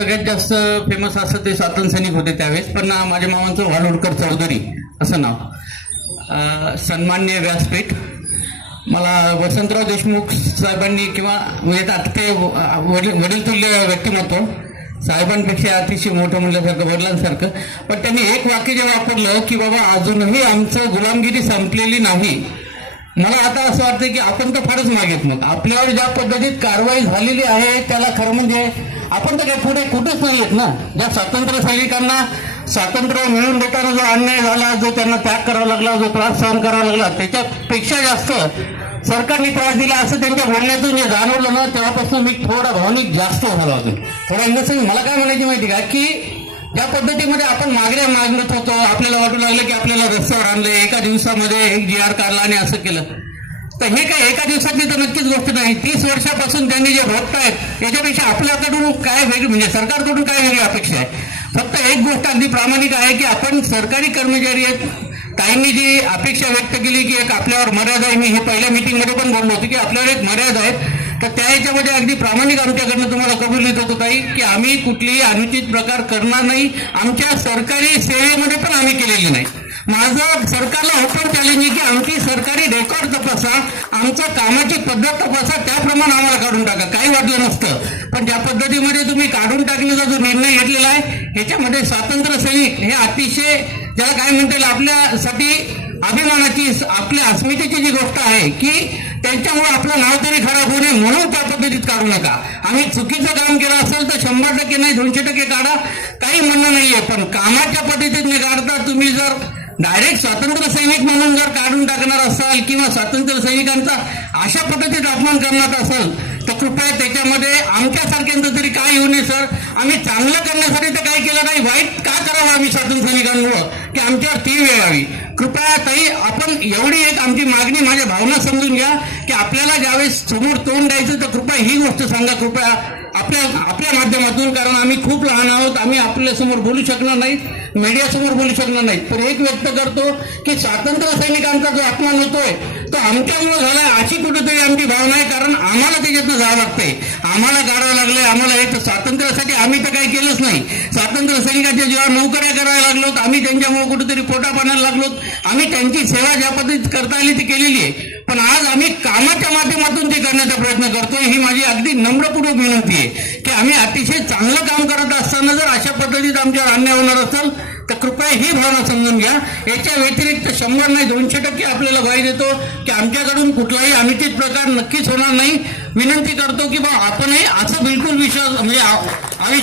सगळ्यात जास्त फेमस असं ते स्वातंत्र्य सैनिक होते त्यावेळेस पण माझ्या मामांचं वालोडकर चौधरी असं नाव. सन्मान्य व्यासपीठ. मला वसंतराव देशमुख साहेबांनी किंवा म्हणजे आता ते वडील वडीलतुल्य व्यक्तिमत्व साहेबांपेक्षा अतिशय मोठं म्हणल्यासारखं वडिलांसारखं. पण त्यांनी एक वाक्य जे वापरलं की बाबा अजूनही आमचं गुलामगिरी संपलेली नाही मला आता असं वाटतं की आपण तर फारच मागेत मग आपल्यावर ज्या पद्धतीत कारवाई झालेली आहे त्याला खरं म्हणजे आपण तर काय पुढे कुठेच नाही येत ना. ज्या स्वातंत्र्य सैनिकांना स्वातंत्र्य मिळून देताना जो अन्याय झाला जो त्यांना त्याग करावा लागला जो त्रास सहन करावा लागला त्याच्यापेक्षा जास्त सरकारने त्रास दिला असं त्यांच्या बोलण्यातून जे जाणवलं ना तेव्हापासून मी थोडा भावनिक जास्त झाला होतो. थोडा इन द सेन्स मला काय म्हणायची माहिती का की ज्या पद्धतीमध्ये आपण मागण्या मागणत होतो आपल्याला वाटू लागलं की आपल्याला रस्त्यावर आणलं एका दिवसामध्ये एक जी आर काढला आणि असं केलं. तर हे काय एका दिवसातली तर नक्कीच गोष्ट नाही. तीस वर्षापासून त्यांनी जे भोगतायत याच्यापेक्षा आपल्याकडून काय वेगळी म्हणजे सरकारकडून काय वेगळी अपेक्षा आहे? फक्त एक गोष्ट अगदी प्रामाणिक आहे की आपण सरकारी कर्मचारी आहेत. काहींनी जी अपेक्षा व्यक्त केली की एक आपल्यावर मर्यादा आहे. मी हे पहिल्या मीटिंगमध्ये पण बोललो होतो की आपल्यावर एक मर्यादा आहे तर त्या याच्यामध्ये अगदी प्रामाणिक आमच्याकडनं तुम्हाला कबूल येत होतो ताई की आम्ही कुठलीही अनुचित प्रकार करणार नाही. आमच्या सरकारी सेवेमध्ये पण आम्ही केलेली नाही. माझं सरकारला ओपन चॅलेंज की आमची सरकारी रेकॉर्ड तपासा आमचं कामाची पद्धत तपासा त्याप्रमाणे आम्हाला काढून टाका. काही वाटलं नसतं. पण ज्या पद्धतीमध्ये तुम्ही काढून टाकण्याचा जो निर्णय घेतलेला आहे ह्याच्यामध्ये स्वातंत्र्य सैनिक हे अतिशय ज्याला काय म्हणता येईल आपल्यासाठी अभिमानाची आपल्या अस्मितेची जी गोष्ट आहे की त्यांच्यामुळे आपलं नाव तरी खराब होऊ नये म्हणून त्या पद्धतीत काढू नका. आम्ही चुकीचं काम केलं असेल तर शंभर टक्के नाही दोनशे टक्के काढा. काही म्हणणं नाहीये पण कामाच्या पद्धतीत न काढता तुम्ही जर डायरेक्ट स्वातंत्र्य सैनिक म्हणून जर काढून टाकणार असाल किंवा स्वातंत्र्य सैनिकांचा अशा पद्धतीत अपमान करणार असाल तर कृपया त्याच्यामध्ये आमच्यासारख्यांचं तरी काय येऊ नये सर आम्ही चांगलं करण्यासाठी तर काय केलं नाही. वाईट का करावं आम्ही स्वातंत्र्य सैनिकांमुळं की आमच्यावर ती वेळ यावी. कृपया ताई आपण एवढी एक आमची मागणी माझ्या भावना समजून घ्या की आपल्याला ज्यावेळेस समोर तोंड द्यायचं तर कृपया ही गोष्ट सांगा. कृपया आपल्या आपल्या माध्यमातून कारण आम्ही खूप लहान आहोत आम्ही आपल्यासमोर बोलू शकणार नाही मीडियासमोर बोलू शकणार नाही पण एक व्यक्त करतो की स्वातंत्र्य सैनिकांचा जो अपमान होतोय तो आमच्यामुळे झालाय अशी कुठेतरी आमची भावना आहे कारण आम्हाला त्याच्यातनं जावं लागतंय. आम्हाला गाडावं लागलंय आम्हाला हे स्वातंत्र्यासाठी आम्ही तर काही केलंच नाही. स्वातंत्र्य सैनिकांच्या जेव्हा नोकऱ्या करायला लागलो आम्ही त्यांच्यामुळे कुठेतरी पोटा पाण्याला लागलो. आम्ही त्यांची सेवा ज्या पद्धतीत करता आली ती केलेली आहे. पण आज आम्ही कामाच्या माध्यमातून ते करण्याचा प्रयत्न करतोय ही माझी अगदी नम्रपूर्वक विनंती आहे की आम्ही अतिशय चांगलं काम करत असताना जर अशा पद्धतीत आमच्यावर अन्याय होणार असेल तर कृपया ही भावना समजून घ्या. याच्या व्यतिरिक्त शंभर नाही दोनशे टक्के आपल्याला भाई देतो की आमच्याकडून कुठलाही अनुचित प्रकार नक्कीच होणार नाही. विनंती करतो की बा आपणही असं बिलकुल विश्वास म्हणजे आयुष्य